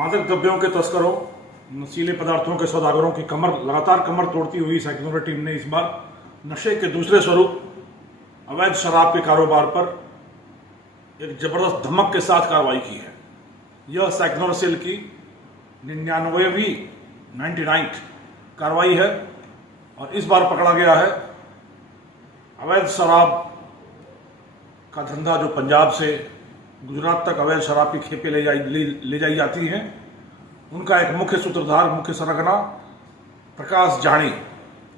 मादक द्रव्यों के तस्करों, नशीले पदार्थों के सौदागरों की लगातार कमर तोड़ती हुई सैकड़ों टीम ने इस बार नशे के दूसरे स्वरूप अवैध शराब के कारोबार पर एक जबरदस्त धमक के साथ कार्रवाई की है। यह सैकड़ों सेल की 99वीं कार्रवाई है और इस बार पकड़ा गया है अवैध शराब का धंधा जो पंजाब से गुजरात तक अवैध शराब की खेपें ले जाई जाती हैं। उनका एक मुख्य सूत्रधार, मुख्य सरगना प्रकाश जानी।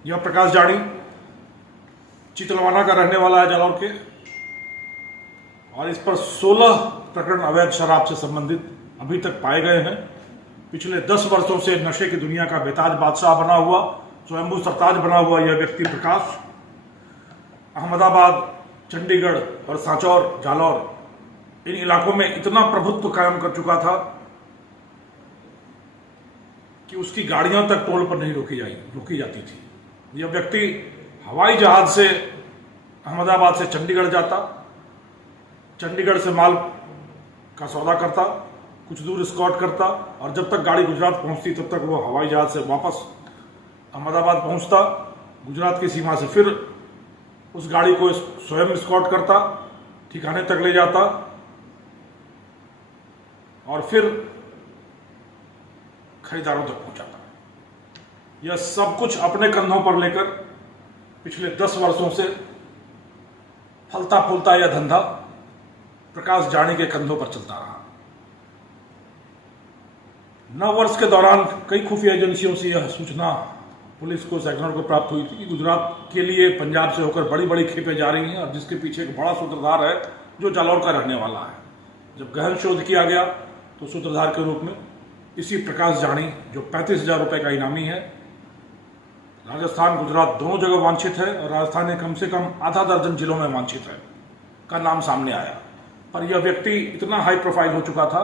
यह प्रकाश जानी चितलवाना का रहने वाला है, जालौर के, और इस पर 16 प्रकरण अवैध शराब से संबंधित अभी तक पाए गए हैं। पिछले 10 वर्षों से नशे की दुनिया का बेताज बादशाह बना हुआ, स्वयंभू सरताज बना हुआ यह व्यक्ति प्रकाश अहमदाबाद, चंडीगढ़ और सांचौर, जालौर, इन इलाकों में इतना प्रभुत्व कायम कर चुका था कि उसकी गाड़ियां तक टोल पर नहीं रोकी जाती थी। यह व्यक्ति हवाई जहाज से अहमदाबाद से चंडीगढ़ जाता, चंडीगढ़ से माल का सौदा करता, कुछ दूर स्कॉट करता, और जब तक गाड़ी गुजरात पहुंचती तब तक वो हवाई जहाज से वापस अहमदाबाद पहुंचता। गुजरात की सीमा से फिर उस गाड़ी को स्वयं स्कॉट करता, ठिकाने तक ले जाता और फिर खरीदारों तक पहुंचाता। यह सब कुछ अपने कंधों पर लेकर पिछले 10 वर्षों से फलता फूलता यह धंधा प्रकाश जानी के कंधों पर चलता रहा। 9 वर्ष के दौरान कई खुफिया एजेंसियों से यह सूचना पुलिस को, सैकड़ों को प्राप्त हुई थी कि गुजरात के लिए पंजाब से होकर बड़ी बड़ी खेपें जा रही हैं और जिसके पीछे एक बड़ा सूत्रधार है जो जालौर का रहने वाला है। जब गहन शोध किया गया तो सूत्रधार के रूप में इसी प्रकाश जानी, जो 35,000 रुपए का इनामी है, राजस्थान गुजरात दोनों जगह वांछित है और राजस्थान में कम से कम आधा दर्जन जिलों में वांछित है, का नाम सामने आया। पर यह व्यक्ति इतना हाई प्रोफाइल हो चुका था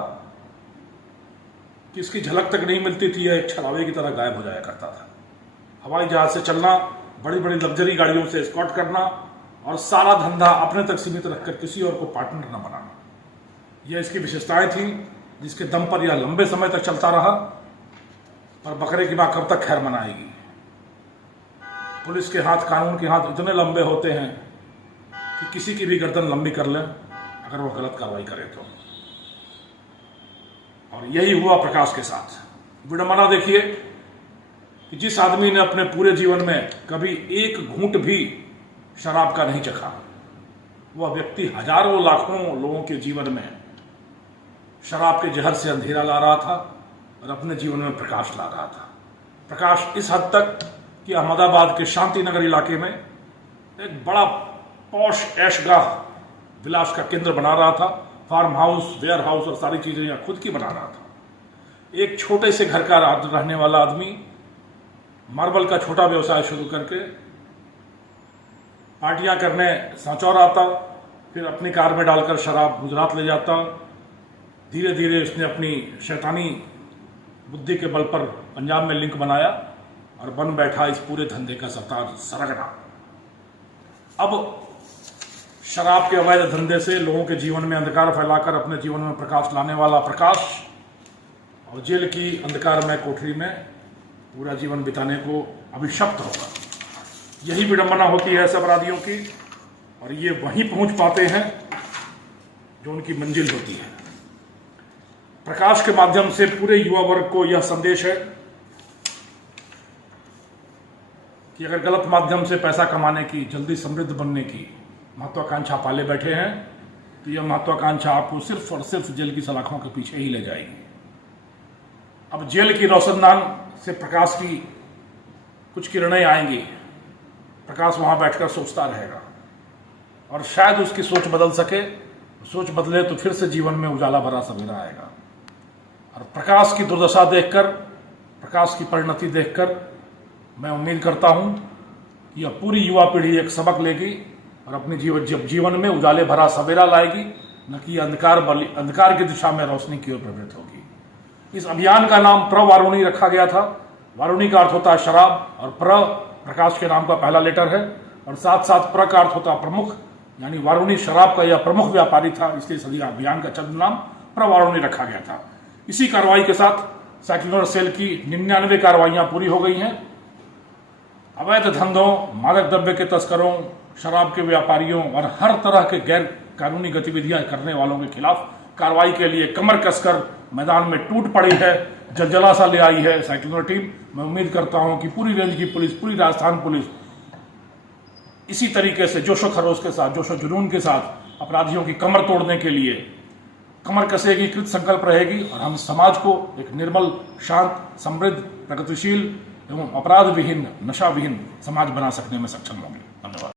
कि इसकी झलक तक नहीं मिलती थी। यह एक छलावे की तरह गायब हो जाया करता था। हवाई जहाज से चलना, बड़ी बड़ी लग्जरी गाड़ियों से एस्कॉर्ट करना और सारा धंधा अपने तक सीमित रखकर किसी और को पार्टनर न बनाना, यह इसकी विशेषताएं थी, जिसके दम पर यह लंबे समय तक चलता रहा। पर बकरे की मां कब तक खैर मनाएगी। पुलिस के हाथ, कानून के हाथ इतने लंबे होते हैं कि किसी की भी गर्दन लंबी कर ले अगर वो गलत कार्रवाई करे तो। और यही हुआ प्रकाश के साथ। विडंबना देखिए कि जिस आदमी ने अपने पूरे जीवन में कभी एक घूंट भी शराब का नहीं चखा, वह व्यक्ति हजारों लाखों लोगों के जीवन में शराब के जहर से अंधेरा ला रहा था और अपने जीवन में प्रकाश ला रहा था। प्रकाश इस हद तक कि अहमदाबाद के शांति नगर इलाके में एक बड़ा पॉश ऐशगाह विलास का केंद्र बना रहा था। फार्म हाउस, वेयर हाउस और सारी चीजें यहाँ खुद की बना रहा था। एक छोटे से घर का रहने वाला आदमी मार्बल का छोटा व्यवसाय शुरू करके पार्टियां करने सांचौर आता, फिर अपनी कार में डालकर शराब गुजरात ले जाता। धीरे धीरे उसने अपनी शैतानी बुद्धि के बल पर पंजाब में लिंक बनाया और बन बैठा इस पूरे धंधे का सरगना। अब शराब के अवैध धंधे से लोगों के जीवन में अंधकार फैलाकर अपने जीवन में प्रकाश लाने वाला प्रकाश और जेल की अंधकारमय कोठरी में पूरा जीवन बिताने को अभिशप्त होगा। यही विडंबना होती है ऐसे अपराधियों की, और ये वहीं पहुंच पाते हैं जो उनकी मंजिल होती है। प्रकाश के माध्यम से पूरे युवा वर्ग को यह संदेश है कि अगर गलत माध्यम से पैसा कमाने की, जल्दी समृद्ध बनने की महत्वाकांक्षा पाले बैठे हैं तो यह महत्वाकांक्षा आपको सिर्फ और सिर्फ जेल की सलाखों के पीछे ही ले जाएगी। अब जेल की रोशनदान से प्रकाश की कुछ किरणें आएंगी। प्रकाश वहां बैठकर सोचता रहेगा और शायद उसकी सोच बदल सके। सोच बदले तो फिर से जीवन में उजाला भरा सवेरा आएगा। और प्रकाश की दुर्दशा देखकर, प्रकाश की परिणति देखकर मैं उम्मीद करता हूं कि यह पूरी युवा पीढ़ी एक सबक लेगी और अपने जीवन में उजाले भरा सवेरा लाएगी, न कि अंधकार की दिशा में रोशनी की ओर प्रवृत्त होगी। इस अभियान का नाम प्रवारुणी रखा गया था। वारुणी का अर्थ होता है शराब और प्रकाश के नाम का पहला लेटर है, और साथ साथ प्र का अर्थ होता है प्रमुख, यानी वारुणी शराब का यह प्रमुख व्यापारी था, इसलिए सदी अभियान का चंद नाम प्रवारुणी रखा गया था। इसी कार्रवाई के साथ साइक्लोर सेल की 99 कार्रवाइयां पूरी हो गई हैं। अवैध धंधों, मादक द्रव्य के तस्करों, शराब के व्यापारियों और हर तरह के गैर कानूनी गतिविधियां करने वालों के खिलाफ कार्रवाई के लिए कमर कसकर मैदान में टूट पड़ी है, जलजला सा ले आई है साइक्लोर टीम। मैं उम्मीद करता हूं कि पूरी रेंज की पुलिस, पूरी राजस्थान पुलिस इसी तरीके से जोशो खरोश के साथ, जोशो जुनून के साथ अपराधियों की कमर तोड़ने के लिए कमर कसेगी, कृत संकल्प रहेगी और हम समाज को एक निर्मल, शांत, समृद्ध, प्रगतिशील एवं अपराध विहीन, नशा विहीन समाज बना सकने में सक्षम होंगे। धन्यवाद।